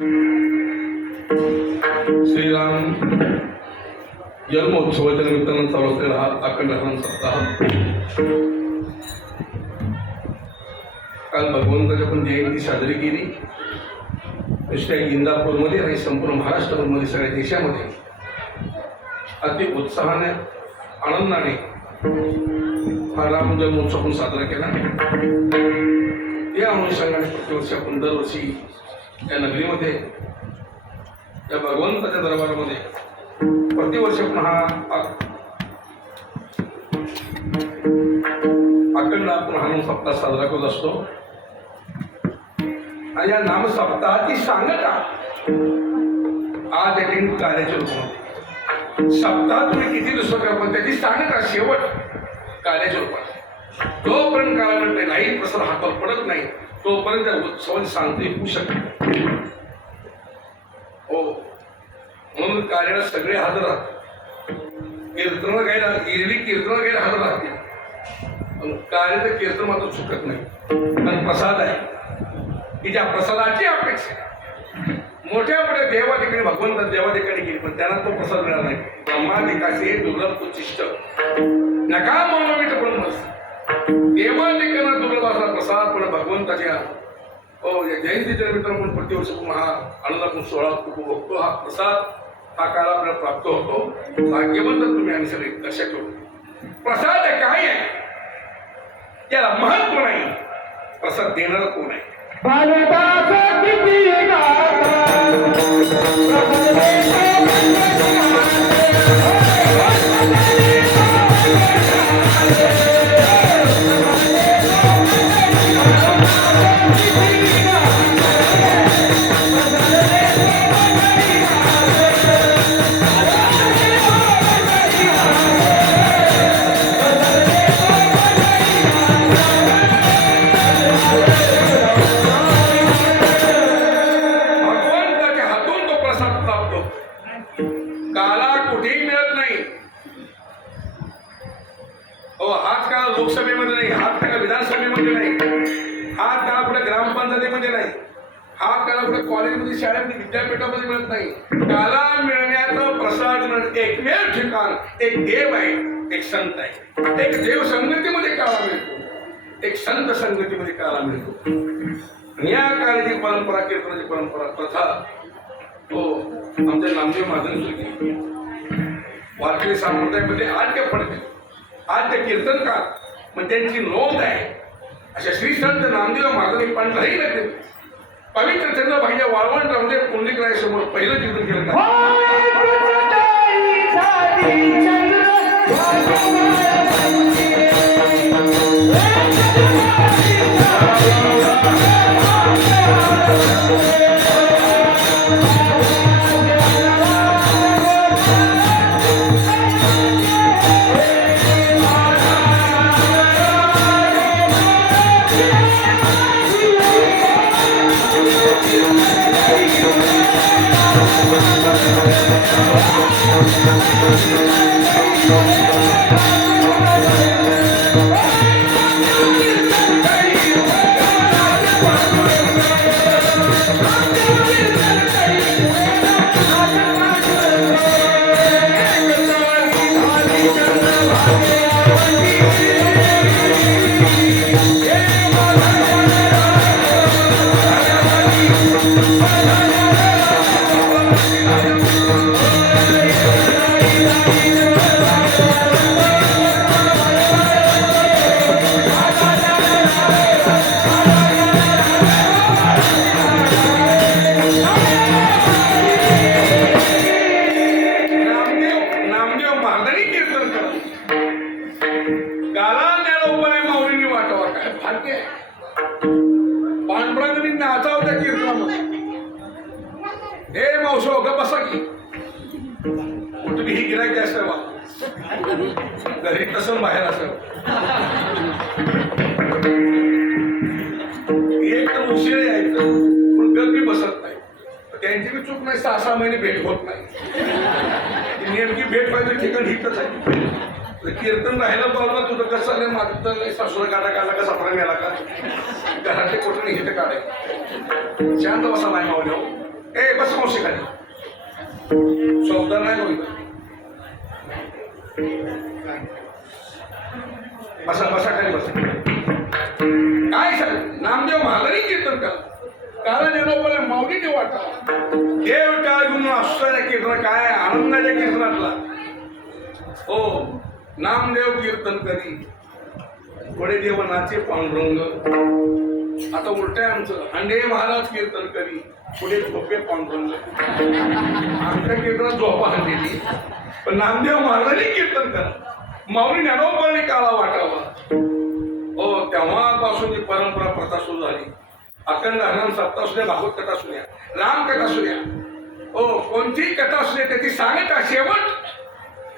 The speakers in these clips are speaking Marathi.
श्रीराम जन्मोत्सवाच्या निमित्तानं चालू असलेला हा अखंड हरण सप्ताह काल भगवंताची आपण जयंती साजरी केली. नुसत्या इंदापूरमध्ये आणि संपूर्ण महाराष्ट्रामध्ये सगळ्या देशामध्ये अति उत्साहाने आनंदाने हा राम जन्मोत्सव आपण साजरा केला. या अनुषंगाने प्रतिवर्षी आपण दरवर्षी या नगरीमध्ये या भगवंताच्या दरबारामध्ये प्रतिवर्षी आपण हा अखंड आपण हा सप्ताह साजरा करत असतो. आणि या नाम सप्ताहाची सांगता आज या ठिकाणी कार्याच्या रूपामध्ये सप्ताह तुम्ही किती दिवस पण त्याची सांगता शेवट कार्याच्या रूपात जोपर्यंत काळामध्ये नाही प्रसार हातावर पडत नाही तोपर्यंत त्या उत्सवाची सांगता होऊ शकते. हो, म्हणून कार्याला सगळे हजर राहतात. कीर्तन गायला एरवी कीर्तन गायला हजर राहते पण कार्याचं कीर्तन मात्र चुकत नाही. कारण प्रसाद आहे की ज्या प्रसादाची अपेक्षा मोठ्या मोठ्या देवा ठिकाणी भगवंत देवा ठिकाणी गेली पण त्यांना तो प्रसाद मिळाला नाही. ब्रह्मादिकाचे दुर्लभ उच्चिष्ट नका मानवीट पण देवा ठिकाणी दुर्लभ असला प्रसाद पण भगवंताच्या या जयंतीच्या निमित्तानं पण प्रतिवर्ष हा आनंदापूर सोहळा उपभोगतो. हा प्रसाद हा काळ आपल्याला प्राप्त होतो. भाग्यवंत तुम्ही आम्ही सगळे लक्षात ठेवू. प्रसाद काय आहे याला महत्व नाही, प्रसाद देणारा कोण आहे. लोकसभेमध्ये नाही, हात काळा विधानसभेमध्ये नाही, हात काळा कुठे ग्रामपंचायतीमध्ये नाही, हात काळा कुठे कॉलेजमध्ये शाळेमध्ये विद्यापीठामध्ये मिळत नाही. काला मिळण्याचं प्रसाद एकमेव ठिकाण एक देव आहे, एक संत आहे. एक देव संगतीमध्ये काळा मिळतो, एक संत संगतीमध्ये काळा मिळतो. या काळाची परंपरा कीर्तनाची परंपरा प्रथा तो आमच्या नामदेव महाराजांची वारकरी संप्रदायामध्ये आद्य पडते. आद्य कीर्तनकार मग त्यांची नोंद आहे. अशा श्री संत नामदेव महाराजांनी पंढरी नगरी पवित्र चंद्रभाईच्या वाळवंटामध्ये पुंडलिकरायासमोर पहिलं कीर्तन केलं. पांडुरंगांनी नाचाव त्या कीर्तनामध्ये. हे मावशो ग बसा की कुठली ही गिरायकी असं घरी तसं बाहेर असं एक तर उशीर यायचं पण गर्दी बसत नाही. त्यांची बी चूक नाही. 6-6 महिने भेट होत नाही. नेमकी भेट पाहिजे ठिकाण हितच आहे. कीर्तन राहिलं बाबा तुझं कसं आलं माझं सासूला काढा काढला का सापडा मिळाला का घरातले कोठे हित काढाय शांत बसा नाही मावल्या. संशय खाली शब्द नाही बोलतो. बसा बसा खाली बसा. काय सांग नामदेव महाराजांनी कीर्तन करा कारण येणं माऊली देव वाटा देव काय गुण असणाऱ्या कीर्तन काय आनंदाच्या कीर्तनातला हो नामदेव कीर्तन करी पुढे देव नाचे पांडुरंग. आता उलट आहे आमचं अंडे महाराज कीर्तन करी पुढे झोपे पांडुरंग. आमच्या कीर्तनात झोपा हंडेली पण नामदेव महाराजांनी कीर्तन करा माऊली ज्ञानोबाने काळा वाटावा. हो तेव्हापासून जी परंपरा प्रथा सुरू झाली. अखंड हरिनाम सप्ताह असू द्या भागवत कथा असू द्या राम कथा असू द्या हो कोणतीही कथा असू द्या त्याची सांगता शेवट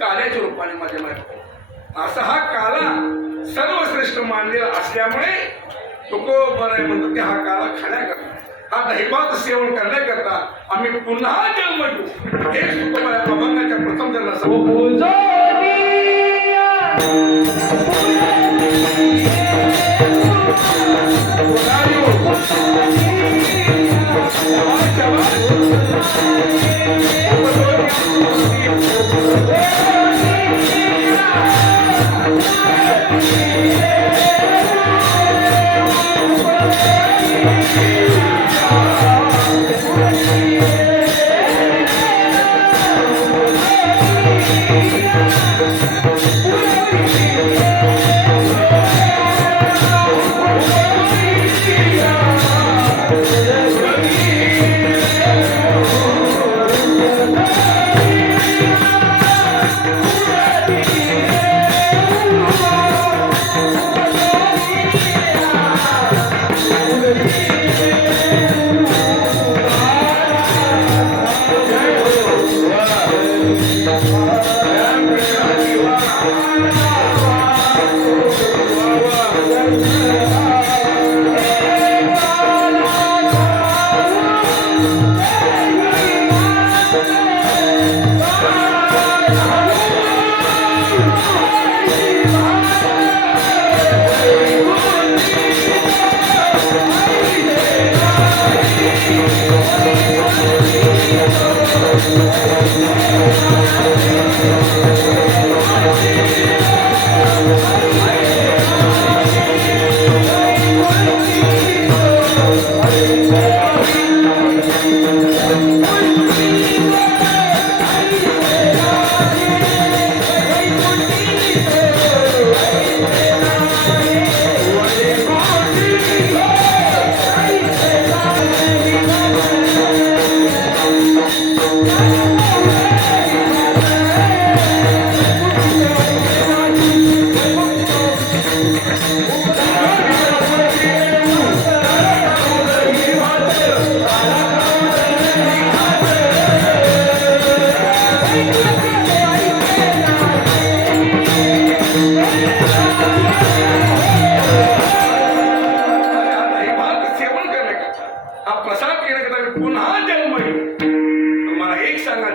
काल्याच्या रूपाने माझ्या माहिती असा हा काला सर्वश्रेष्ठ मानलेला असल्यामुळे तुकोबराय म्हणतो की हा काला खाण्याकरता हा दहीभात सेवन करण्याकरता आम्ही पुन्हा जन्म घेऊ. हे तुकोबराय अभंगाच्या प्रथम जन्माचा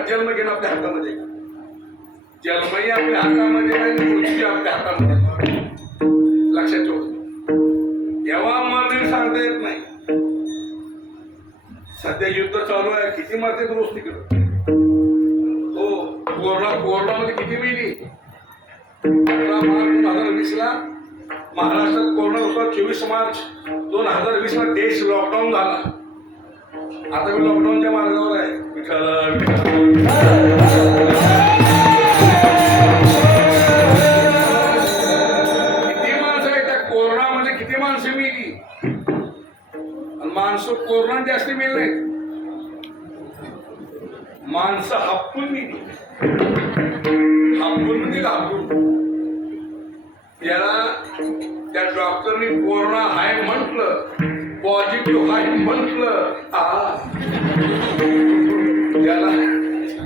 जन्म घेणं आपल्या हातामध्ये जन्मही आपल्या हातामध्ये नाही मृत्यू आपल्या हातामध्ये. लक्षात ठेवा केव्हा मरणे सांगता येत नाही. सध्या युद्ध चालू आहे किती मारते रोज तिकडं हो कोरोनामध्ये किती मिळली 18 मार्च 2020 ला महाराष्ट्रात कोरोना होता. 24 मार्च 2020 ला देश लॉकडाऊन झाला. आता मी लॉकडाऊनच्या मार्गावर आहे. किती माणसं आहे त्या कोरोनामध्ये किती माणसं मिळली आणि माणसं कोरोना जास्त मिळले माणसं हापून मिळली हापून म्हणजे हापून याला त्या डॉक्टरनी कोरोना हाय म्हटलं पॉझिटिव्ह हाय म्हटलं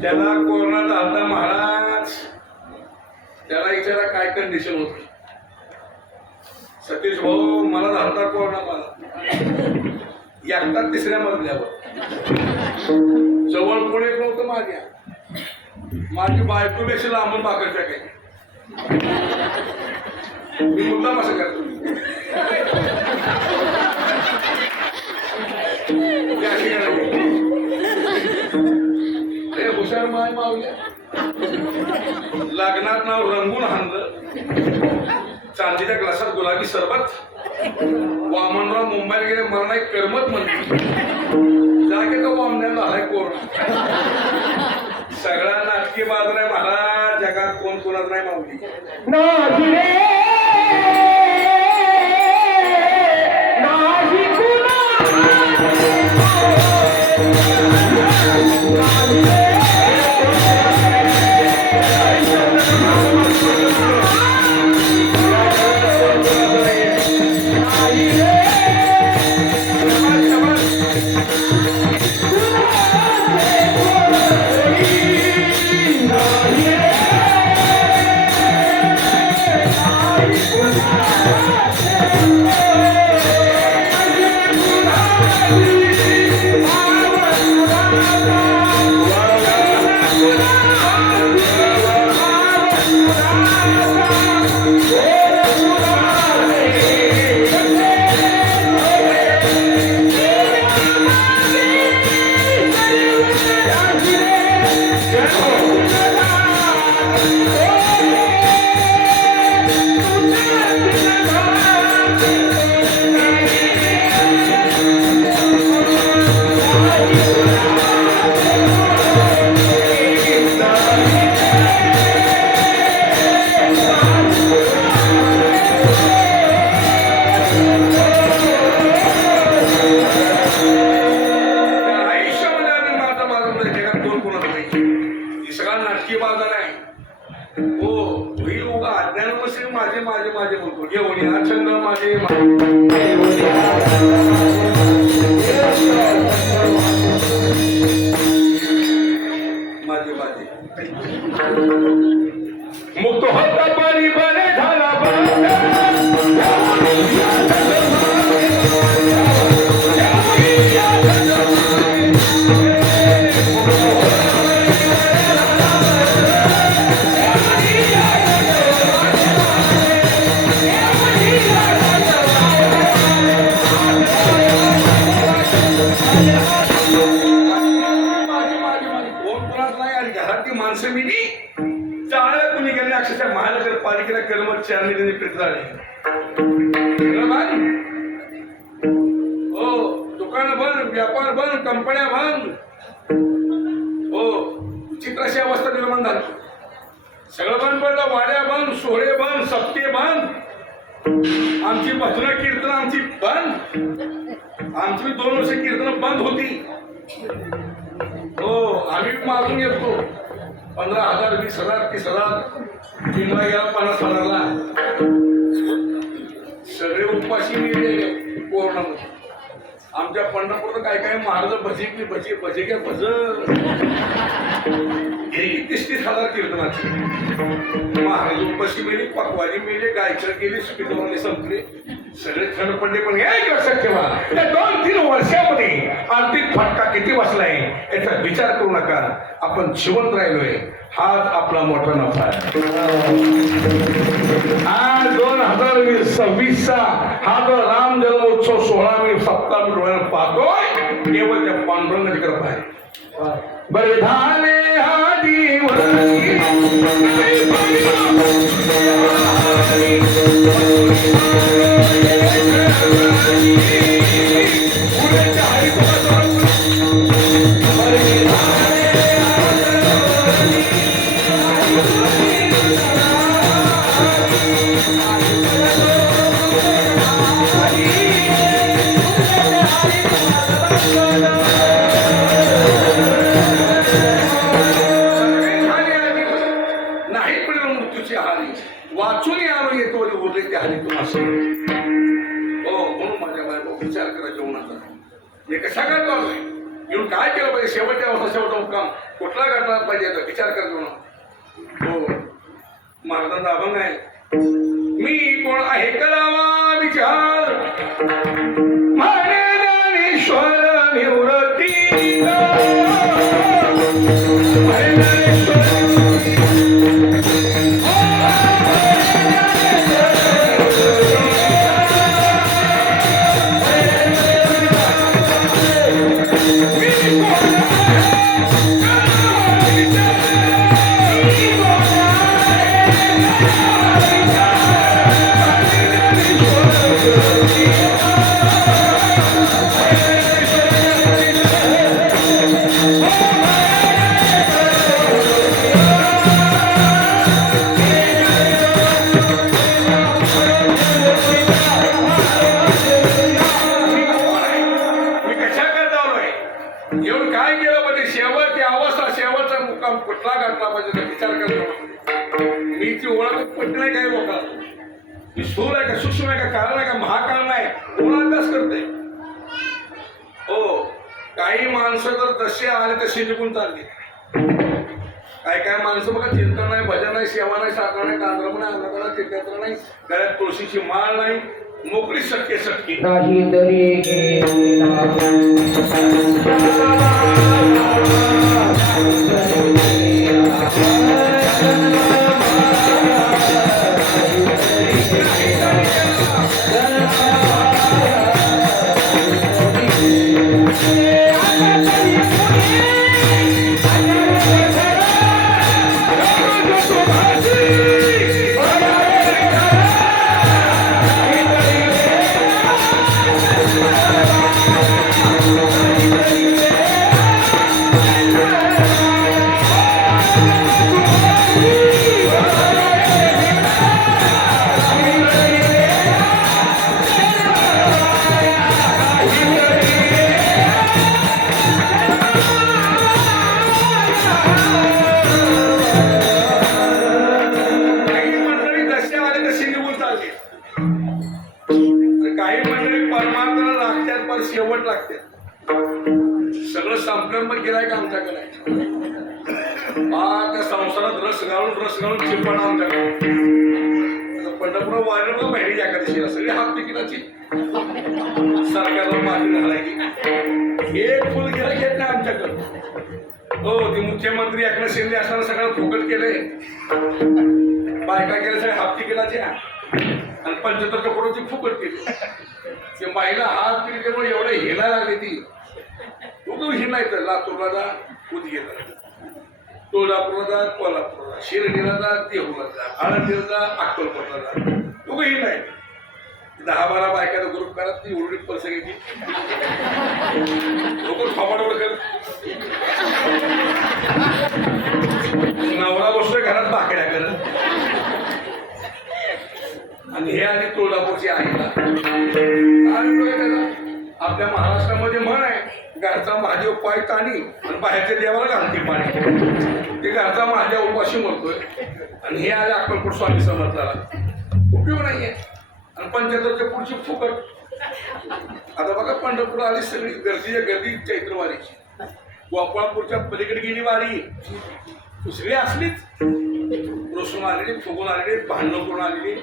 त्याला कोरोना झाला महाराज. त्याला विचारा काय कंडिशन होती. सतीश भाऊ मला झाला कोरोना मला एकटा 3ऱ्या मजल्यावर जवळ कोण येत नव्हतं माझी बायकोपेक्षा लांबून भाकर टाकायची. मी मुद्दाम असं करतो. हे हुशार माय मावल्या लग्नात नाव रंगून हाणलं चांदीच्या ग्लासात गुलाबी सरबत वामनराव मुंबईला गेले मला नाही करमत म्हणते जागे तो वामण्याला आलाय कोरोना सगळा नाटकी बाजार आहे मला जगात कोण कोणाच नाही मावली माझे म्हणतो घेऊन या छंद माझे माझे माझे मुक्त होता पाणी बरे झाला माणसं मिली चांगल्या कुणी गेले अक्षरशः महानगरपालिकेला कर्मचारी त्यांनी पिटाळले हो दुकान बंद व्यापार बंद कंपन्या बंद हो चित्राची अवस्था निर्माण झाली सगळं बंद पडलं वाड्या बंद सोहळे बंद सप्ते बंद आमची भजन कीर्तन आमची बंद आमची 2 वर्ष कीर्तन बंद होती हो आम्ही मागून येतो 15,000 20,000 30,000 जिमला गेला 50,000ला सगळे उपाशी मिळले कोरोनामध्ये आमच्या पंढरपूरला काय काय महाराज भजी भजी भजी घ्या भज 30,000 कीर्तनाची महाराज उपाशी मिळली पकवाजी मिळले गायकर गेली सुखीतवाने संपले सगळे थंड पडले पण एक लक्षात ठेवा त्या 2-3 वर्षामध्ये आर्थिक फटका किती बसलाय याचा विचार करू नका आपण जिवंत राहिलोय हाच आपला मोठा नफा आहे आज 2026 हा जो राम जन्मोत्सव 16 मी 27 डोळ्यानं पाहतोय केवळ त्या पांडुरंगाची कृपा आहे बरे झाले हा दिवस वाचून आलो येतो उरले ते हानी तू असं हो म्हणून माझ्या बायको विचार करा जेवणाचा हे कशा करतो येऊन काय केलं पाहिजे शेवटच्या अवस्था शेवटचा मुक्काम कुठला घडला पाहिजे याचा विचार कर जेवण हो महाराजांचा अभंग आहे मी कोण आहे करावा विचार म्हणे ज्ञानेश्वर निवृत्ती गेलं पाहिजे. शेवट अवस्था शेवटचा मुक्काम कुठला घातला पाहिजे विचार करायला. मी ती ओळख पटली नाही काही लोकांना. मी स्थूल आहे का सूक्ष्म आहे का कारण आहे का महाकारण आहे कोण अभ्यास करते. हो काही माणसं तर जसे आले तसे निघून चालली. काय माणसं बघा चिंतन नाही भजन नाही सेवा नाही साधना नाही तांद्रम नाही अन्नदान तीर्थयात्रा नाही गळ्यात तुळशीची माळ नाही मोकळी शक्य शक्य शेवट लागते. सगळं संपलं मग गिराय का आमच्याकडे त्या संसारात रस घालून चिंपणा आमच्याकडे. पंढरपूर वारलं महिन्याची एकादशीला सगळी हात तिकिटाची सरकारला मागणी घालायची. एक फुल गिराय घेत नाही आमच्याकडं. हो ते मुख्यमंत्री एकनाथ शिंदे असताना सगळं फुकट केलंय. बायका केल्या सगळ्या हात तिकिटाच्या आणि 75 करोडची फुकट केली. ते महिला हात तिकीटामुळे एवढं हिलायला लागली ती कुठून हिलायचं. लातूरला जा उदगीरला जा तुळजापूरला जा कोल्हापूरला जा शिर्डीला जा देहूला जा आळंदीला जा अक्कलकोटला जा तू हिलाय. 10-12 बायकाचा ग्रुप करा ती उलट पैसे घ्यायची लोक थोबाडवर कर. नवरा बसतोय घरात भाकड्या करत आणि हे आधी तुळजापूरची आईला. आपल्या महाराष्ट्रामध्ये म्हण आहे घरचा माझ्या उपाय ताणी आणि बाहेरच्या देवाला घालते पाणी. ते घरचा माझ्या उपाशी म्हणतोय आणि हे आले अक्कलकोट स्वामी समर्थाला उपयोग नाहीये. आणि 75च्या पुढची फुकट. आता बघा पंढरपूर आली सगळी गर्दी चैत्रवारीची. गोपाळपूरच्या पलीकडे गेली वारी दुसरी असलीच. रोसून आलेली फुगून आलेली भांडणं करून आलेली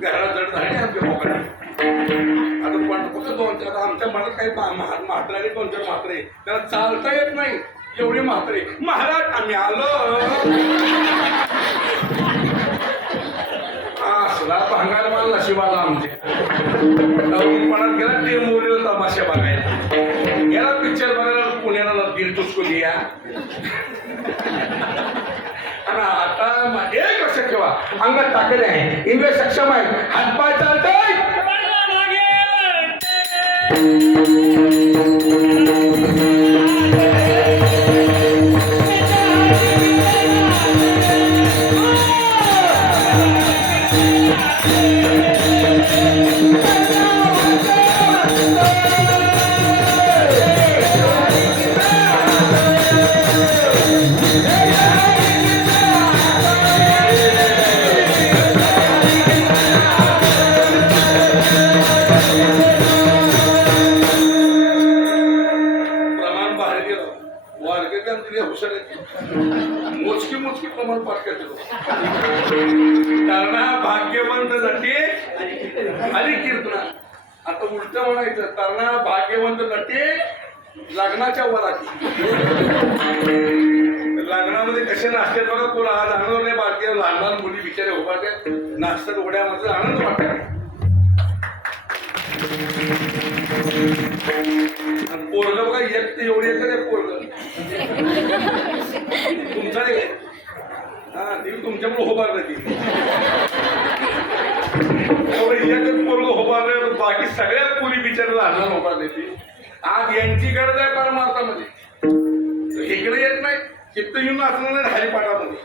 घराला जड झाली आमच्या लोकांनी. आता पंढरपूरच्या 2-4 आमच्या मनात काही म्हातारे 2-4 म्हातारे त्याला चालता येत नाही एवढे म्हातारे. महाराज आम्ही आलो असला भांगार माल नशिबाला आमचे. तरुणपणात गेला ते मोरीला तमाशा बघायला गेला पिक्चर बघायला पुण्याला दिल तुझको लिया. आणि आता एक लक्षात ठेवा अंगात ताकद आहे इंद्रिय सक्षम आहे हातपाय चालतोय. मोजकी प्रमाण पाठ करतो. तरणा भाग्यवंत नटे हरी कीर्तना. आता उलट म्हणायचं तरणा भाग्यवंत नटे लग्नाच्या वरात. लग्नामध्ये कसे नाचतात बघा कोण आज आनंद नाही बाकी लहान मुली बिचारे उभारतात नाचतात उड्यामध्ये आनंद वाटतात. पोरग बघा एक एवढी येत पोरग तुमचा आहे हा ती तुमच्यामुळे उभारलं ती एवढं एकच पोरग उभारलं बाकी सगळ्या मुली बिचारे लहान उभारले ती. आज यांची गरज आहे परमार्थामध्ये इकडे येत नाही चित्त येऊन नाचलं नाही हरिपाठामध्ये.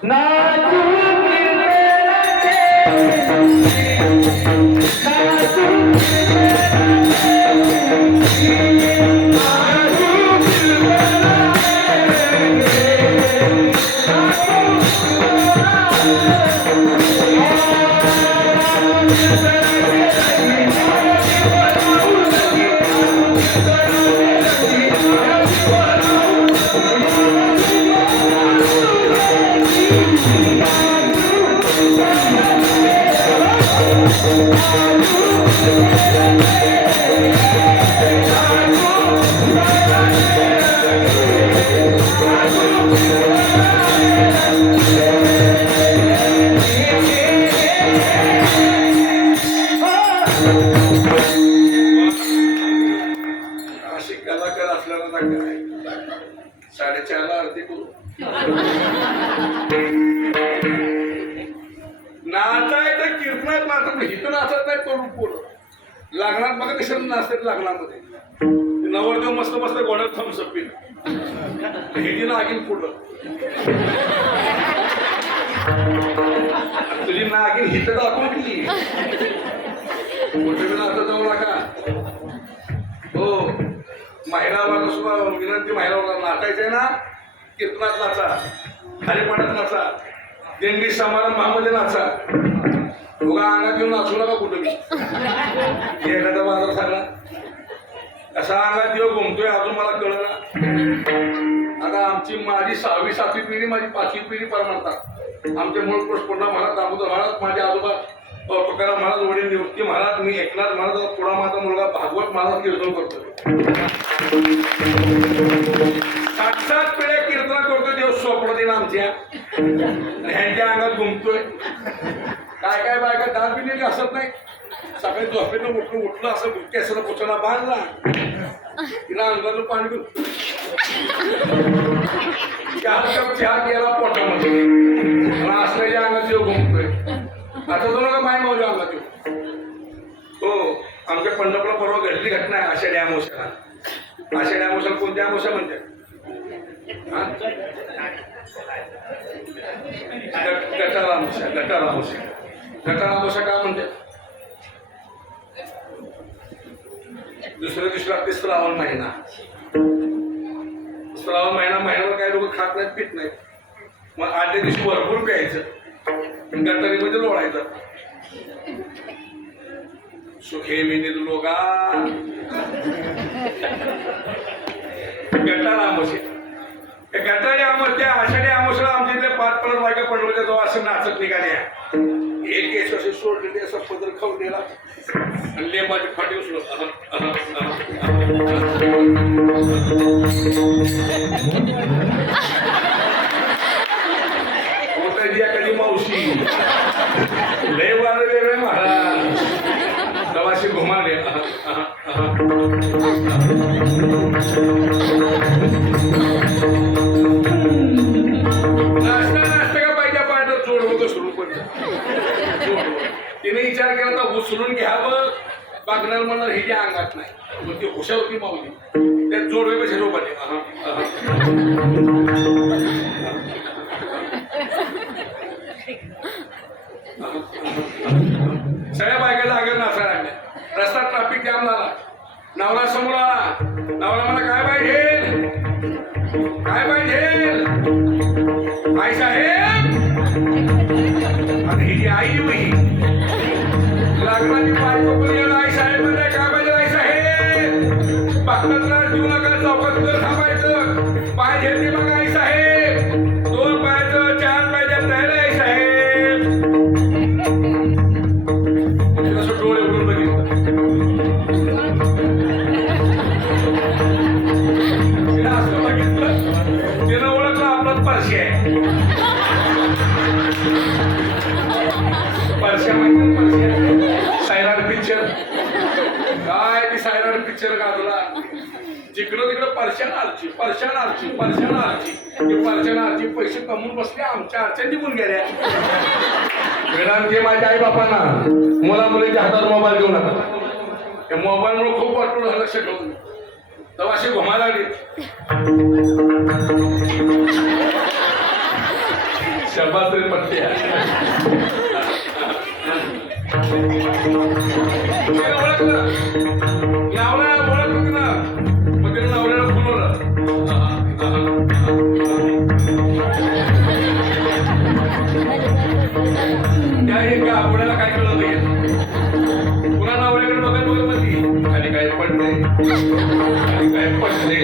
अशी कलाकार असल्याला काय 4:30ला आरती करू नाचायचं कीर्तनात नाचत हिथं नाचत नाही करून पोरं लागणार बघा कशाला नाचतात लागणामध्ये नवरदेव मस्त मस्त गोड्यात थम्सअप पिन हेडी नागिन पुढं तुझी नागिन हिथं दाखवून की कुठे नाचत जाऊ नका हो महिलावाला सुद्धा विनंती महिलावाला नाचायचंय ना कीर्तनात नाचा हरिपाठात नाचा दिंडी समारंभामध्ये नाचा उगा अंगात घेऊन नाचू नका कुठं मी एखादा बाजार सांगा कसा अंगात देव घुमतोय अजून मला कळलं आता आमची माझी 6वी 7वी पिढी माझी 5वी पिढी परमानतात आमचे मूळ पुरुष पुन्हा महाराज दामोदर महाराज माझे आजोबा तुकाराम महाराज वडील निवृत्ती महाराज मी एकनाथ महाराज पुढा माझा मुलगा भागवत महाराज कीर्तन करतो 7 पिढ्या कीर्तन करतोय देव सोपडं देणं आमच्या ह्यांच्या अंगात घुमतोय काय काय बायका दात बिनी असत नाही सकाळी झोपेनं उठलं असं केसाला पुचला बांधला तिला अंगातलं पाणी चहा केला पोटामध्ये असल्याच्या अंगात देव घुमतोय आता तो नका माय मावल्या अंगात देव हो आमच्या पंढरपूरला परवा घडली घटना आहे आषाढी अमावस्याला आषाढी अमावस्याला कोणत्या अमावस्या म्हणते गटार अमावस्या काय म्हणते दुसऱ्या दिवशी लागते श्रावण महिना महिन्यावर काही लोक खात नाहीत पित नाहीत मग 8 दिवशी भरपूर प्यायचं गटारीमध्ये लोळायचं सुखे मी लोका गटार अमावस्या गटारी अमावस्या आषाढी अमावस्याला आमच्या इथल्या 5-5 बायका पंढरपूरच्या जवळ असं नाचत निघाल्या एक केस असे सोडलेले असं पदर खावलेला आणि लेंबाची फाटी उचलत मोठ्याची एखादी मावशी लय वार वेगळे महाराज दवाशी घुमाले नाचता का पाहिजे पाहिजे जोड होतं सुरू पण तिने विचार केला तर उचलून घ्यावं बागणार म्हणणार हे ज्या अंगात नाही मग ती हुशार होती मावली त्यात जोडवे कसे रोपाचे सगळ्या बायका जागेवर नाचायला लागल्या रस्ता ट्रॅफिक जाम झाला नवरा समोर आला नवरा मला काय पाहिजे आई साहेब आणि ही जी आई होई लागणारी बायको पण याला आई साहेब म्हणजे काय पाहिजे आई साहेब बागनातला जीव नका चौकात थांबायचं पाय घेतली बघा आई साहेब 2 पायाचं 4 पायाच्या तयार आई साहेब असं डोळे उघडून बघितलं असं बघितलं तिनं ओळखलं आपलाच परशी आहे परश्या माहिती सायराड पिक्चर काय ती सायराड पिक्चर गाजला जिकडं तिकडं परशाना आरची पैसे कमवून बसले आमच्या आरच्या निघून गेल्या वेळांचे माझ्या आई बापांना मुला मुलीच्या हातात मोबाईल देऊ नका त्या मोबाईलमुळे खूप वाटून लक्ष ठेवून तेव्हा अशी घुमायला लागली शबात्री पट्ट्या ओळखलं नावला ओळखलं ना मग तिने नवऱ्याला बोलवलं त्या एका बुड्याला काय कळलं नाही पुन्हा नवऱ्याकडे बघत म्हणती आणि काय पडले काय पडले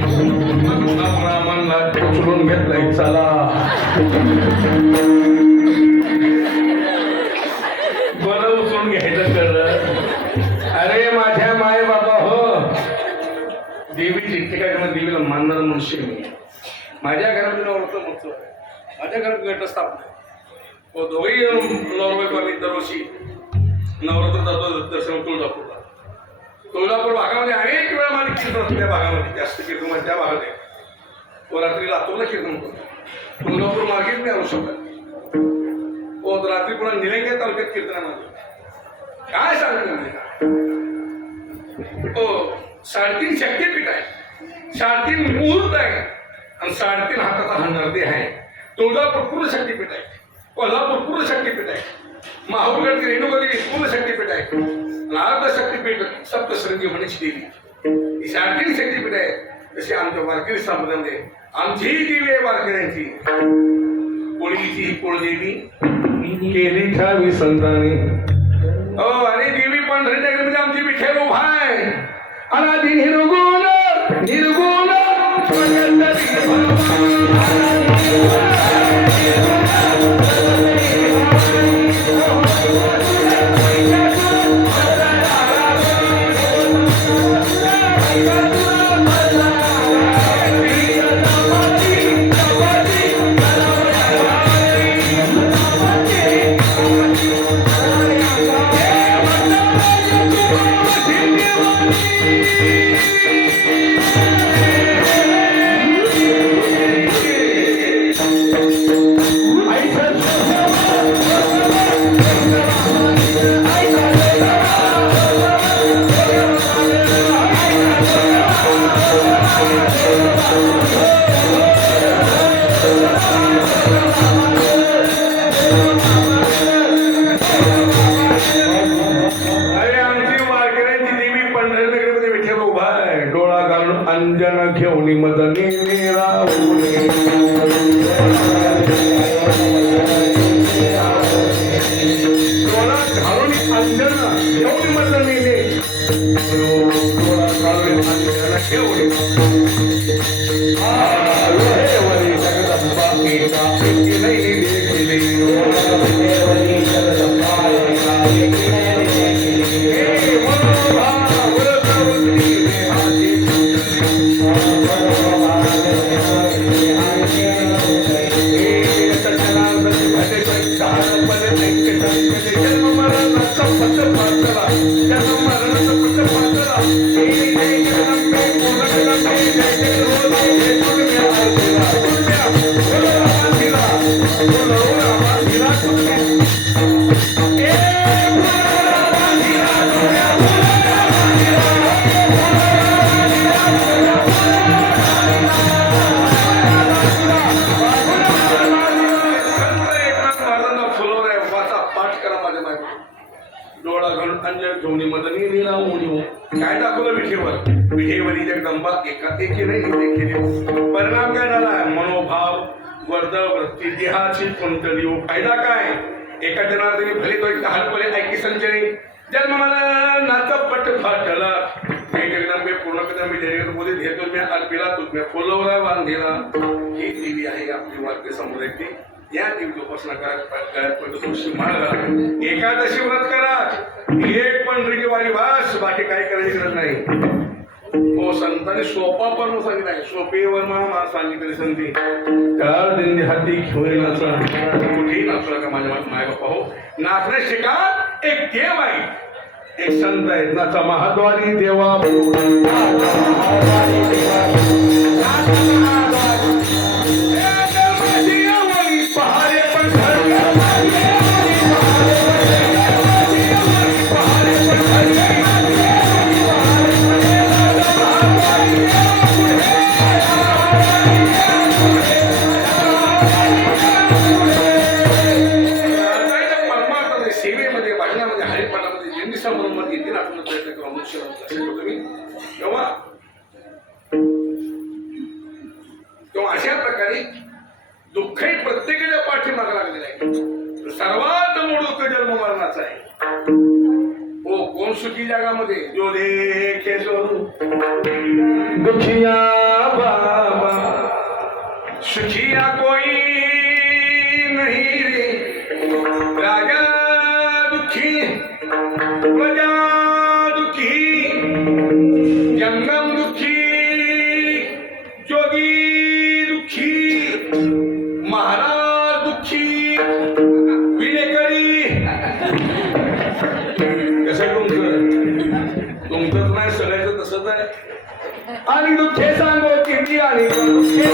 पुन्हा म्हणला उचलून घेतलाय चला बरं उचलून घ्यायचं कळलं अरे माझ्या माय बाबा हो देवीची ठिकाणी देवीला मानणारा मनुष्य मी माझ्या घरामध्ये नवरात्र महोत्सव आहे माझ्या घरात घटस्थापना आहे दोघेही नवरबाई दरवर्षी नवरात्र जातो दर्शन तुळजापूर भागामध्ये अनेक वेळा माझी कीर्तन असतो त्या भागामध्ये जास्त कीर्तन त्या भागात आहे तो रात्री लातूरला कीर्तन करतो तुळजापूर मार्गेत मी आणू शकत रात्री पुन्हा निलंग्या तालुक्यात कीर्तन आहे माझं काय सांगतो मी 3.5 शक्तीपीठ आहे 3.5 मुहूर्त आहे आणि 3.5 हाताचा हा नरदे आहे तुळजापूर पूर्ण शक्तीपीठ आहे कोल्हापूर पूर्ण शक्तीपीठ आहे माहूरगड रेणुकादेवी पूर्ण शक्तीपीठ आहे अर्ध शक्तीपीठ सप्तशृंगी देवी ही 3.5 शक्तीपीठ आहे तशी आमच्या वारकरी संप्रदायामध्ये आमची देवी आहे वारकऱ्यांची कोळीची ही कुळदेवी केली ठावी संतांनी हो आणि देवी पांढरी म्हणजे आमची विठ्ठल उभा आहे अनादी निर्गुण निर्गुण अंजन घेऊन मदने घालून अंजन घेऊन मदने डोळा घालून अंजन घेऊन मदनी लीला उडी काय दाखवलं विठेवर विठेवरी जगदंबा एकाएकी नाही परिणाम काय झाला मनोभाव वर्ध वृत्ती देहाची कोणतं देऊ फायदा काय एका जनार्दनी भले तो एक हलपले ऐकी संचरी जन्म मला नाचपट फाटला हे जगदंबे पूर्ण कदम मी जगदंबे घेतो मी अल्पीला तुझ्या फुलवरा बांधलेला ही देवी आहे आपली वाक्य समुद्राची या देवीची उपासना करा एकादशी व्रत करा एक पंढरीची वारी भास बाकी काही करायची गरज नाही हो संतांनी सोपा पर्व सांगितलं आहे सोपेवर मला सांगितले संती काळ दिंडी हाती घेऊन नाचला कुठेही नाचला का माझ्या माय बापा हो नाचणे शिका एक देव आहे एक संत आहे नाचा महाद्वारी देवा अशा प्रकारे दुःखही प्रत्येकाच्या पाठीमागे लागलेलं आहे सर्वात मोठं जन्म मरणाचा आहे हो कोण सुखी जगामध्ये जो देखे सो दुखिया बाबा सुखिया कोई नहीं रे राजा दुखी प्रजा दुखी जंगम दुखी जोगी दुखी महाराज दुखी विनेकरी कसं तुमचं नाही सगळ्याचं तसंच आहे आणि दुःखे सांगो किती आणि दुःखे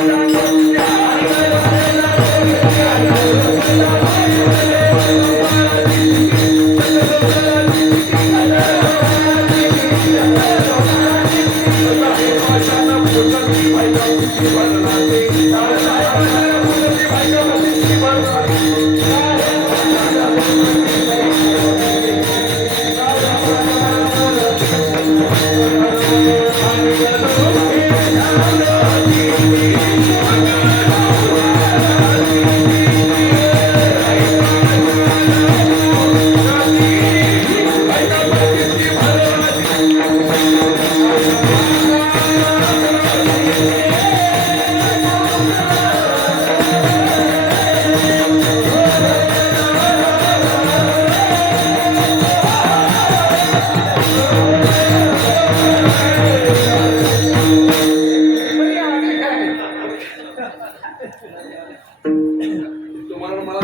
तुम्हाला मला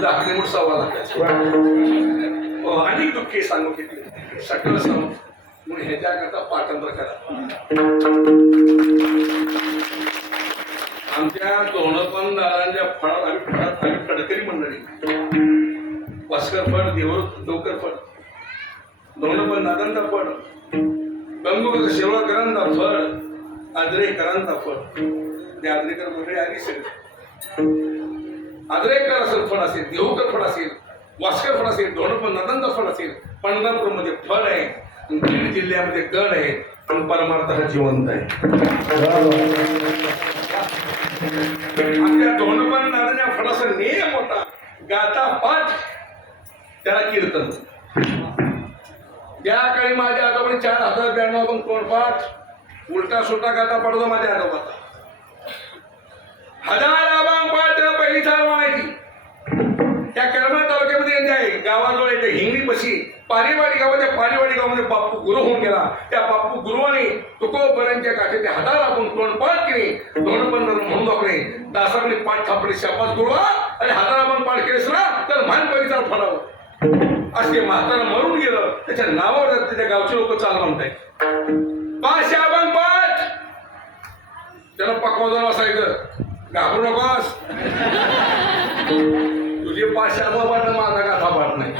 जागणीवर सवाल अनेक दुःखे सांगू किती सकल सांगू म्हणून ह्याच्याकरता पाठांतर करा आमच्या दोनपण दारांच्या फळात आम्ही फडकरी मंडळी वास्कर फळ देवकर फळ दोनपण दादांचा फळ गंगोकर सेवाकरांचा फळ आदरेकरांचा फळ ते आदरेकर मंडळी आली सगळी आदरेकर असेल फळ असेल देवकर फळ असेल वास्कर फळ असेल दोनपण दादांचा फळ असेल पंढरपूर मध्ये फळ आहे बीड जिल्ह्यामध्ये गड आहे पण परमार्थ हा जिवंत आहे आमच्या दोनपण दादांच्या फळाचा नियम होता गाता पाठ त्याला कीर्तन त्या काळी माझ्या आजोबाने 4092 पण कोण पाठ उलटा सुलटा गाता पडतो माझ्या आजोबाचा 1000 अभंग पाठ त्याला पहिली चाल म्हणायची त्या करमाळ तालुक्यामध्ये आहे गावाजवळ येते हिंगणी पशी पारीवाडी गावाच्या पारीवाडी गावामध्ये बापू गुरु होऊन गेला त्या बापू गुरुवाने तुकोबरांच्या काठी 1000 आपण तोंड पाठ केले तोंड पण म्हणून दाखले दासाकडे पाठ थापडे शापास गुरुवा आणि 1000 आपण पाठ केलेस ना तर मान परिचार फडावं असे म्हातारा मरून गेलं त्याच्या नावावर त्याच्या गावचे लोक चाल म्हणतायत पाच अभंग पाठ त्याला पकवाजाला असायचं घाबरू नकोस तुझे 5 अभंग माझा गाथा पाठ नाही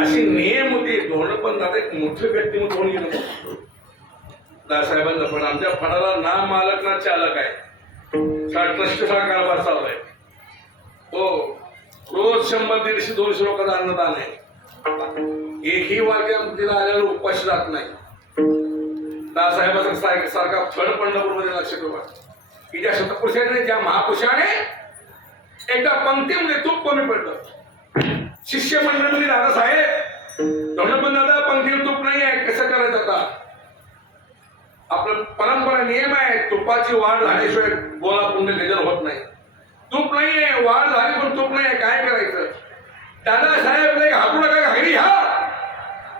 अशी नियम होती दोन दादा एक मोठे व्यक्तिमत्व होऊन गेलं दासाहेबांचं पण आमच्या फळाला ना मालक ना चालक आहे ट्रस्ट कारभार चालू आहे हो रोज 100-150 200 लोकांचं अन्नदान आहे एकही वाक्य तिला आलेला उपाशी जात नाही दासाहेबांचा सारखा फळ पंढरपूरमध्ये लक्ष ठेवा की ज्या शतपुरुषाने ज्या महापुरुषाने एकदा पंक्तीमध्ये तूप कमी पडलं शिष्य मंडळामध्ये दादासाहेब पण दादा पंक्तीला तूप नाही आहे कसं करायचं आता आपलं परंपरा नियम आहे तुपाची वाढ झाल्याशिवाय गोळा पुण्य गजर होत नाही तूप नाहीये वाढ झाली पण तूप नाहीये काय करायचं दादासाहेब नाही घाबरू नका घागरी घ्या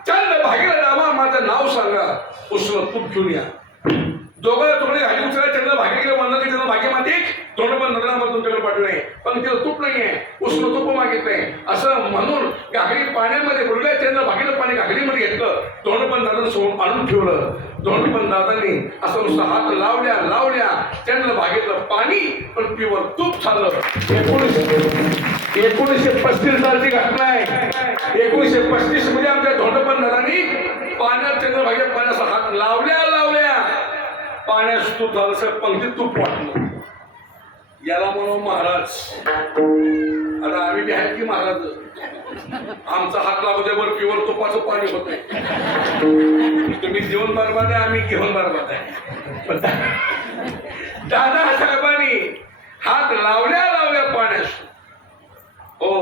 चंद भागीला दाबा माझं नाव सांगा उष्ण तूप घेऊन या दोघं तुकडे घाली उचला चंद भागी गेलं म्हणलं की चंद भागी मातिक तोंड पण नगरामध्ये तुमच्याकडे पाठवलंय पण तिला तूप नाहीये उष्ण तूप मागितलंय असं म्हणून घागरी पाण्यामध्ये बुडल्या चंद भागीला पाणी घागरीमध्ये घेतलं तोंड पण दादांना आणून ठेवलं तोंड पण दादांनी असं नुसतं हात लावल्या चंद्र भागीतलं पाणी पण पिवर तूप झालं 1935 सालची घटना आहे 1935 मध्ये आमच्या धोंडपण दादांनी पाण्यात चंद्रभागेत पाण्याचा हात लावल्या पाण्यात तूप झालं पंक्तीत तूप वाटलं याला म्हणून महाराज आता आम्ही बी आहेत की महाराज आमचा हात लागू बरं प्युअर तुपाचं पाणी होत नाही तुम्ही जेवण बरबाद आहे आम्ही घेऊन बरबाद आहे दादा साहेबांनी हात लावल्या पाण्यास हो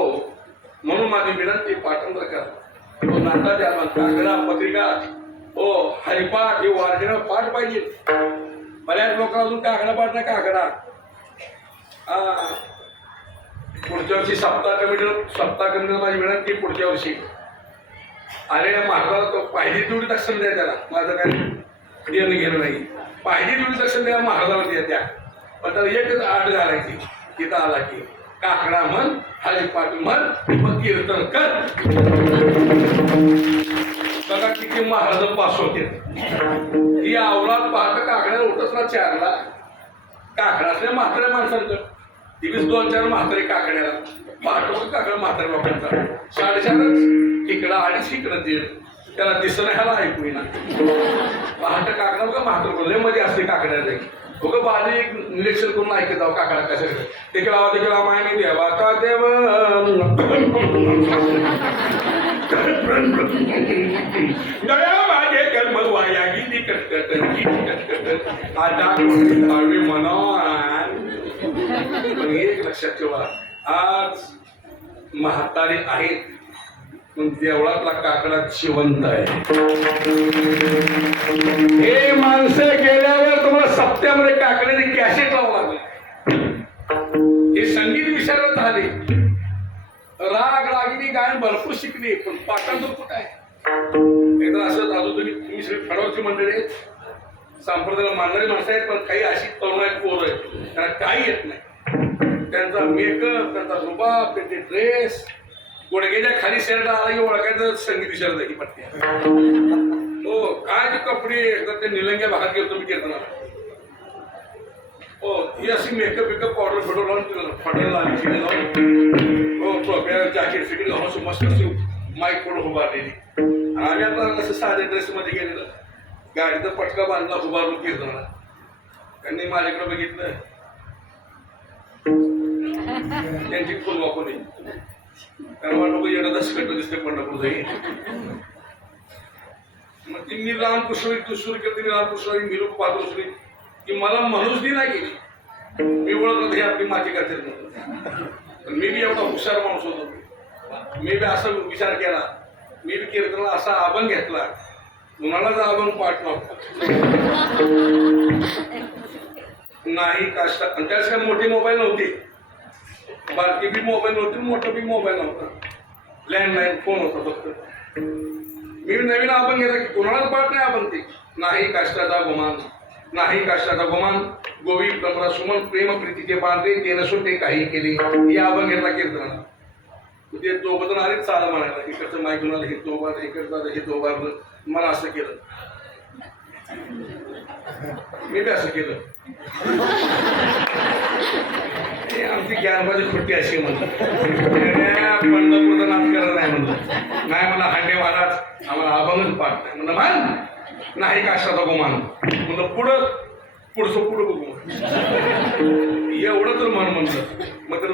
म्हणून माझी विनंती पाठांतर करा तो नाता द्या कागदा पत्रिका हो हरिपाठ हे वारकऱ्यांना पाठ पाहिजे बऱ्याच लोकांना अजून काकडा पाडला काकडा. पुढच्या वर्षी सप्ताह कमिटीला माझी विनंती पुढच्या वर्षी आलेल्या महाराजाला तो पाहिजे तेवढी दक्षिण द्या त्याला. माझं काय देणं घेणं नाही. पाहिजे तेवढी दक्षिण द्या महाराजाला द्या त्या. पण त्याला एकच आठ घालायची तिथं आला की काकडा म्हण हरिपाठ म्हण मग कीर्तन कर. बघा किती महाराज पास होते. ही अवलाद पाहतं काकड्या उठच ना चारला. काकडा असल्या म्हाताऱ्या माणसांचं दिवस 2-4 म्हातारे काकड्याला पाहतो काकड म्हाताऱ्या लोकांचा 4:30 इकडं 2:30 इकडं 1:30 त्याला दिसणं ह्याला ऐकू ना. पहाट काकडा बघा म्हातार लय मध्ये असते काकड्याला. बघ बाजी एक निरीक्षण करून ऐकत जाऊ काकडा कशा देखील माय मी देवा का देव गया माझे कर्म वाया गेली कटकट आता म्हणा. पण एक लक्षात ठेवा आज म्हातारे आहेत पण देवळातला काकडा जिवंत आहे. हे माणसं गेल्यावर तुम्हाला सप्त्यामध्ये काकड्याने कॅसेट लावावं लागलं. हे संगीत विशारद झाले. राग रागिनी गायन भरपूर शिकले पण पाठांतर कुठं आहे. एकदा असं झालं तुम्ही सगळी फडावरची मंडळी आहेत संप्रदायाला मानणारी माणसं आहेत पण काही अशी तरुण आहेत पोरं आहेत त्यांना काही येत नाही. त्यांचा मेकअप त्यांचा रुबाब त्यांचे ड्रेस गुडघ्याच्या खाली शर्ट आला की ओळखायचं संगीत विशारद ही पट्टी. हो काय ते कपडे एकदा ते निलंग्या भागात गेलो तुम्ही कीर्तनाला. हो ही अशी मेकअप बिकअप पावडर फिडर लावून फडर लावली शिडी लावून हो टोप्या जॅकेट फिटिंग लावून मस्त अशी माईक पुढं उभारलेली. आम्ही आता कसं साध्या ड्रेसमध्ये गेलेलं गाडीचा पटका बांधला उभारून कीर्तनाला. त्यांनी माझ्याकडे बघितलं त्यांची फुल वापरू नये कारण वाटलं येणं दसकट दिसते पंढरपूर जाईल. मग ती मी रामकृष्ण सुरू केली रामकृष्ण मी लोक पाहतो सुरू की मला मनुष्य नाही गेली. मी ओळखलं हे आपली माती करते पण मी बी एवढा हुशार माणूस होतो. मी बी असा विचार केला मी बी कीर्तनाला असा अभंग घेतला कुणालाच अभंग पाठ नव्हता नाही काष्टा. आणि त्याच काय मोठे मोबाईल नव्हते बारकी बी मोबाईल नव्हते मोठा बी मोबाईल नव्हता. लँडलाईन फोन होता फक्त. मी नवीन अभंग घेतला की कुणालाच पाठ नाही अभंग ते नाही काष्टाचा गुमान नाही काष्टाचा गुमान गोवी प्रमरा सुमन प्रेम प्रीतीचे बांधले ते नसून ते काही केले. हे अभंग घेतला कीर्तनाला. ते दोघं जण आले चाल म्हणायला इकडचं माईक म्हणाला हे तो बार इकडचं हे तो बार. मला असं केलं मी बी असं केलं. आमची ज्ञानबाजी खोटी अशी म्हणलं पंढरपूरचा नाच करत नाही म्हणलं. नाही मला हांडे महाराज आम्हाला अभंगच पाठ नाही म्हणलं मान नाही काष्टाचा गुमान म्हणलं पुढचं बघू एवढं तर मन म्हटलं. मग तर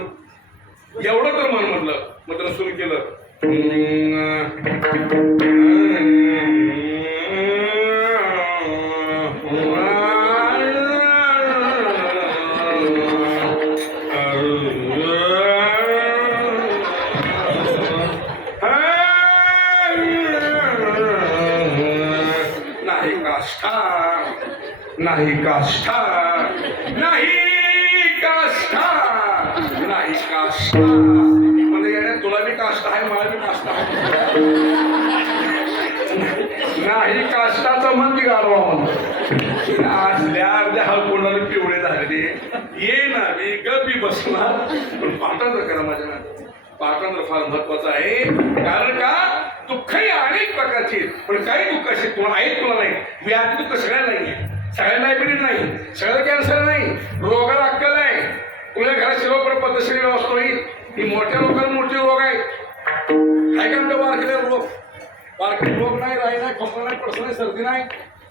एवढं तर मन म्हटलं मग तर सुरू केलं नाही काष्टा नाही काष्टा नाही काष्टा म्हणजे येण्या तुला बी काष्टा आहे मला बी काष्टा आहे. नाही काष्टाचं मन बी गाडवा म्हणून असल्या अर्ध्या हल कोणाला पिवळे झालेले ये ना मी गपी बसणार पण पाठांतर करा माझ्या ना. पाठांतर फार महत्वाचं आहे कारण का दुःखही अनेक प्रकारची पण काही दुःख असे तुला आहेत तुला नाही. व्याधी दुःख सगळ्यांना नाही आहे सगळ्यांना डायबिटीज नाही सगळ्याला कॅन्सर नाही रोगाला अक्कल आहे. तुला घरात शिरोपर पद्धतशीर व्यवस्था होईल. ही मोठ्या लोकांना मोठे रोग आहेत काय का बारकेले रोग नाही राही नाही खोकला नाही प्रश्न नाही सर्दी नाही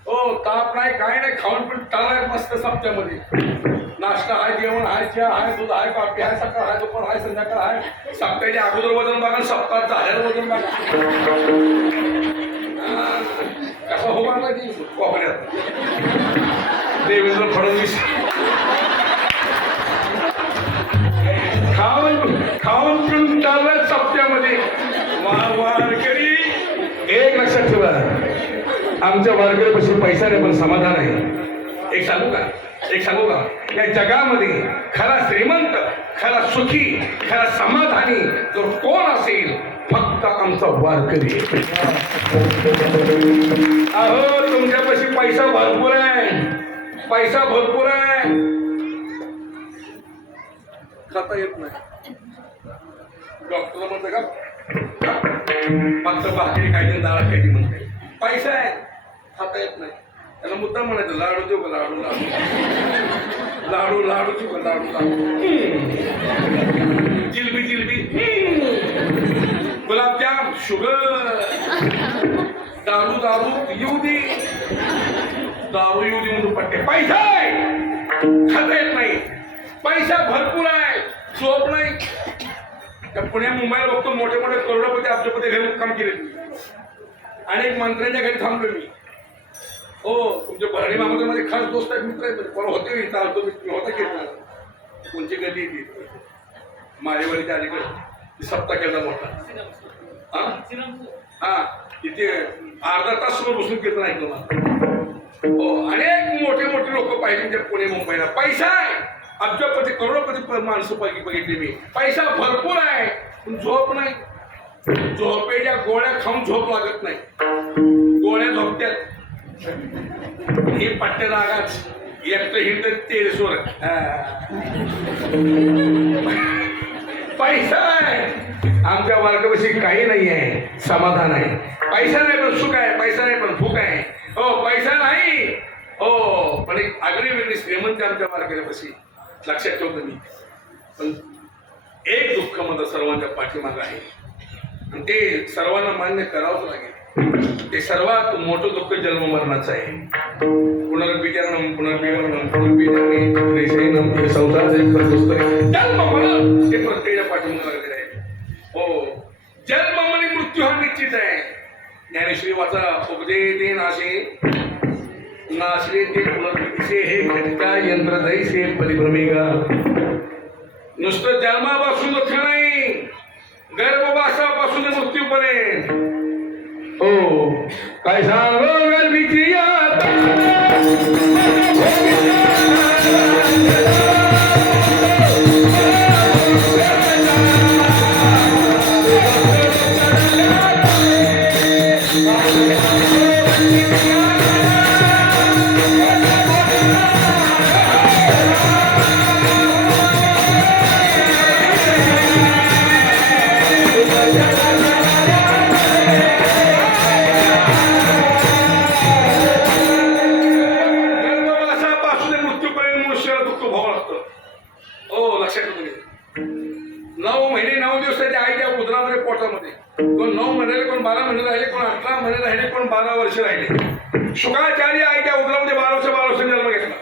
हो ताप नाही काय नाही खाऊन पण टाळाय मस्त सप्त्यामध्ये. नाश्ता आहे जेवण आहे चहा आहे दूध आहे कॉफी आहे सकाळ आहे दुपार आहे संध्याकाळ आहे. सप्त्याच्या अगोदर वजन बघा सप्ताह झाल्यावर वजन बघा कसा हो मारला की कोकण्यात देवेंद्र फडणवीस खाऊन पिऊन चाललाय सप्त्यामध्ये. वारकरी एक लक्षात ठेवा आमच्या वारकरीपाशी पैसा नाही पण समाधान आहे. एक सांगू का या जगामध्ये खरा श्रीमंत, खरा सुखी, खरा समाधानी जो कोण असेल, फक्त आमचा वारकरी. अहो तुमच्यापाशी पैसा भरपूर आहे, पैसा भरपूर आहे, खाता येत नाही. डॉक्टर म्हणते का फक्त भाकरी खायची, डाळ खायची म्हणते. पैसा आहे, खाता येत नाही. त्याला मुद्दा म्हणायचं लाडू देऊ का, लाडू लाडू लाडू लाडू देऊ का, लाडू लाडू, जिलबी जिलबी, गुलाबजाम, शुगर, दारू दारू येऊ दे, दारू येऊ दे म्हणून पट्टे. पैसा आहे, खाता येत नाही. पैसा भरपूर आहे, झोप नाही. त्या पुण्या मुंबईला बघतो मोठे मोठे करोडपती अब्जपती घरी काम केले. अनेक मंत्र्यांच्या घरी थांबलो मी. हो तुमच्या भरणी मामामध्ये खास दोस्त आहेत, मित्र आहेत. कोण होते चालतो मी होता केला कोणची गली येते मारेवाडीच्या अलीकडे सप्ताह केला मोठा. हा तिथे अर्धा तास समोर बसून कीर्तन ऐकलं मला. हो अनेक मोठे मोठे लोक पाहिजे त्या पुणे मुंबईला. पैसा आहे, अब्जपती करोडपती माणसं बघितली मी. पैसा भरपूर आहे पण झोप नाही. झोपेच्या गोळ्या खाऊन झोप लागत नाही. गोळ्या झोपत्यात ही पट्टे रागाच एकटं हिंड तेरेसवर. पैसा आहे, आमच्या मार्गापाशी काही नाही आहे, समाधान आहे. पैसा नाही पण सुख आहे, पैसा नाही पण भूक आहे. हो पैसा नाही हो पण एक आगळी वेगळी श्रीमंत आमच्या मार्गापाशी. लक्षात ठेवतो मी. पण एक दुःख माझं सर्वांच्या पाठीमागं आहे आणि ते सर्वांना मान्य करावंच लागेल. ते सर्वात मोठं दुःख जन्म मरणाचं आहे. पुनर्विजनम पुनर्विमरणम पुनर्विजनम हे संसाराचे जन्म मरण हे प्रत्येकाच्या पाठीमागं लागलेलं आहे. हो जन्म आणि मृत्यू हा निश्चित आहे. ज्ञानेश्वरी वाचा उपदे नाशे नाशले ते पुनर्विधीसे हे घटका यंत्र दैसे परिभ्रमेगा. नुसतं जन्मापासून दुःख नाही, गर्भवासापासून मृत्यूपर्यंत. हो काय सांगो गर्भीची शुकाचार्य आईच्या उदरामध्ये 12 वर्ष जन्म घेतला.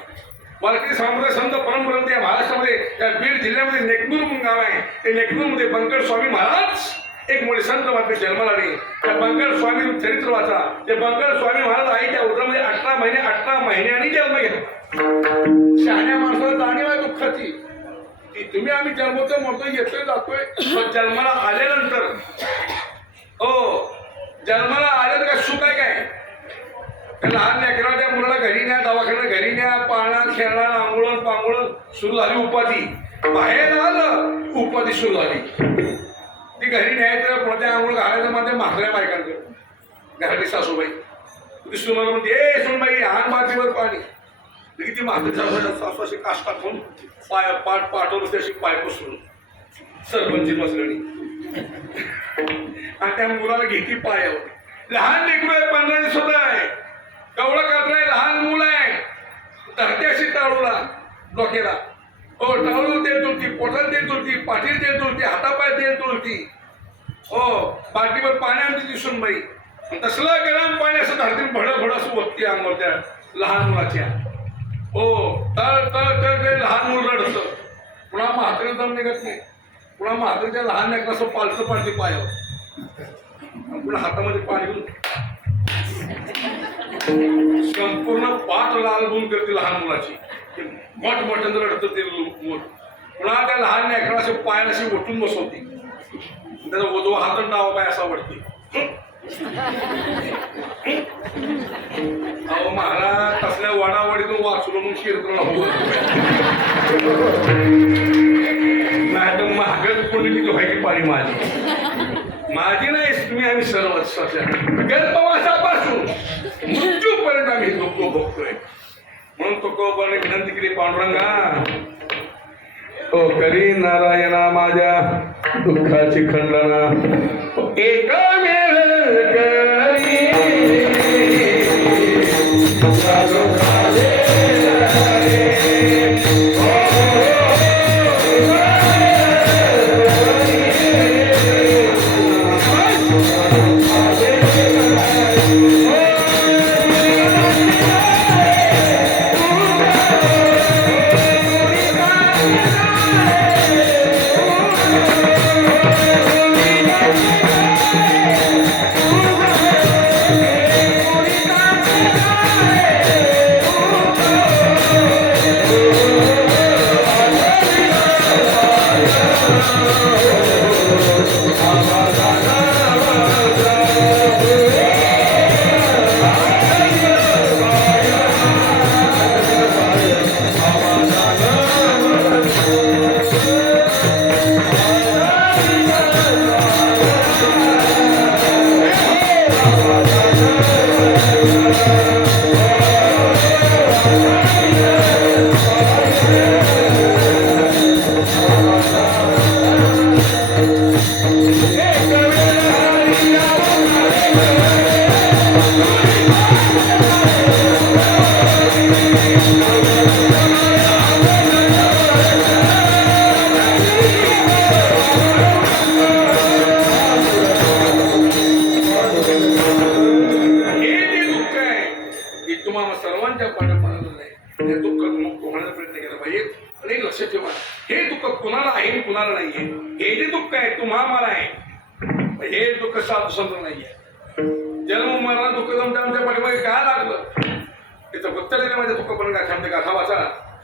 वारकरी सामुदायिक संत परमपरंत या महाराष्ट्रामध्ये त्या बीड जिल्ह्यामध्ये नेकनूर गाव आहे. ते नेकनूरमध्ये बंकट स्वामी महाराज एक मोठे संत वाटते जन्माला आले. त्या बंकट स्वामी चरित्र वाचा. ते बंकट स्वामी महाराज आईच्या उदरामध्ये 18 महिन्यांनी जन्म घेतला. शहाण्या माणसाला जाणीव आहे दुःखाची की तुम्ही आम्ही जन्मतो मरतोय येतोय जातोय. पण जन्माला आल्यानंतर हो जन्माला आल्यानंतर काय सुख आहे काय? लहान लेकरा त्या मुलाला घरी न्या, दवाखान्यात घरी न्या, पाळणा खेळणा, आंघोळण पांघोळण सुरू झाली. उपाधी बाहेर आलं, उपाधी सुरू झाली. ती घरी न्यायचं पुन्हा आंघोळ घालायचं माझ्या म्हाताऱ्या बायकांकडे. घरातली सासूबाई ती सुनाला म्हणते ए सुनबाई आण मातीवर पाणी. ती म्हातारी सासू अशी काष्टा खाऊन पाठवलं ते अशी पाय पसरून सरपंची मसळणी आणि त्या मुलाला घेतली पायावर. लहान लेकरू आहे, 15 दिवसाचं आहे, कवळं करताय, लहान मुलं आहे. धरते अशी टाळूला डोक्याला. हो टाळू तेल चुलती, पोटाला तेल चुलती, पाठीला तेल चुलती, हातापाय तेल चुलती. हो पाठीवर पाणी आमची दिसून बाई. तसलं गरम पाणी असं धरतीन भड असं ओतते अंगावर त्या लहान मुलाच्या. हो तळ तळ तळ ते लहान मुलं रडतं. पुन्हा म्हातारी दम निघत नाही. पुन्हा म्हातारीच्या लहान लेकरं असं पालतं पाडते पायावर. पुन्हा हातामध्ये पाणी घेऊन संपूर्ण पाठ लाल गुण करते लहान मुलाची. मोठ मोठ्यांना रडतं ते मूल. पुन्हा त्या लहान लेकराला असे पायाला अशी ओटून बसवते. त्याचा ओजवा हातून डावा पाय असा वाटते. अहो महाराज तसल्या वाडावाडीतून वाचलो मग कीर्तन नाही तर महागत कोणी व्हायची पाळी माझी नाही तुम्ही आम्ही सर्वच गर्भवासापासून मृत्यूपर्यंत आम्ही दुःख भोगतोय म्हणून तुकोबाने विनंती केली पांडुरंगा ओ करी नारायणा माझ्या दुःखाची खंडना एकमेव करी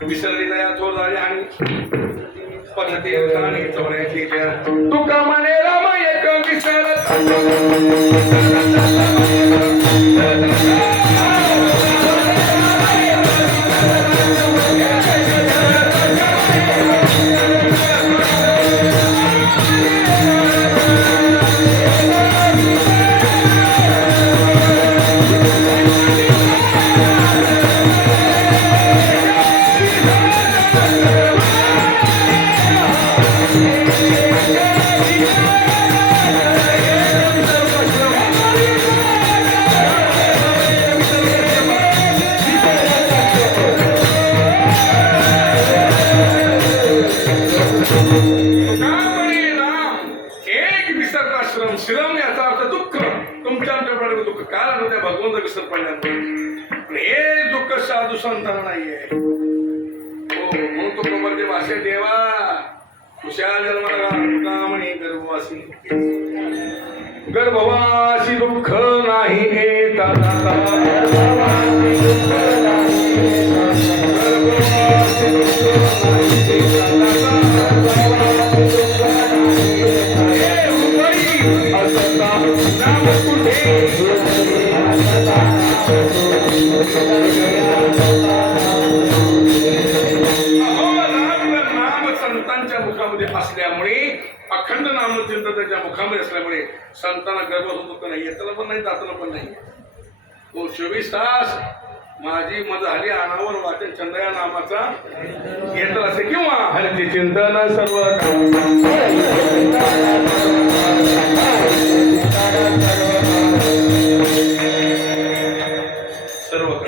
विसरली दया थोर झाली आणि पद्धती तुका म्हणे राम एक विसरत श्रम याचा अर्थ दुःख तुमच्या आमच्याकडे दुःख कारण त्या भगवंत विसर पडल्यामुळे हे दुःख साधू संतांना नाहीये हो म्हणून तो कमरच्या भाषेत देवा खुशाल जन्माला म्हणे गर्भवासी दुःख नाही येता संतांच्या मुखामध्ये असल्यामुळे अखंड नामचिंतन त्याच्या मुखामध्ये असल्यामुळे संतांना गर्भ दुःख नाही येताना पण नाही जाताना पण नाही तो 24 तास माझी मज झाली अनावर वाचन चंद्रया नामाचा घेत असे किंवा हरती चिंतन सर्व सर्व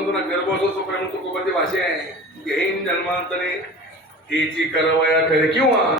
सांगतो ना, गर्भवतो तोपर्यंत तुकोबाची भाषा आहे. घेईन जन्मांतरे हेची करवया करे किंवा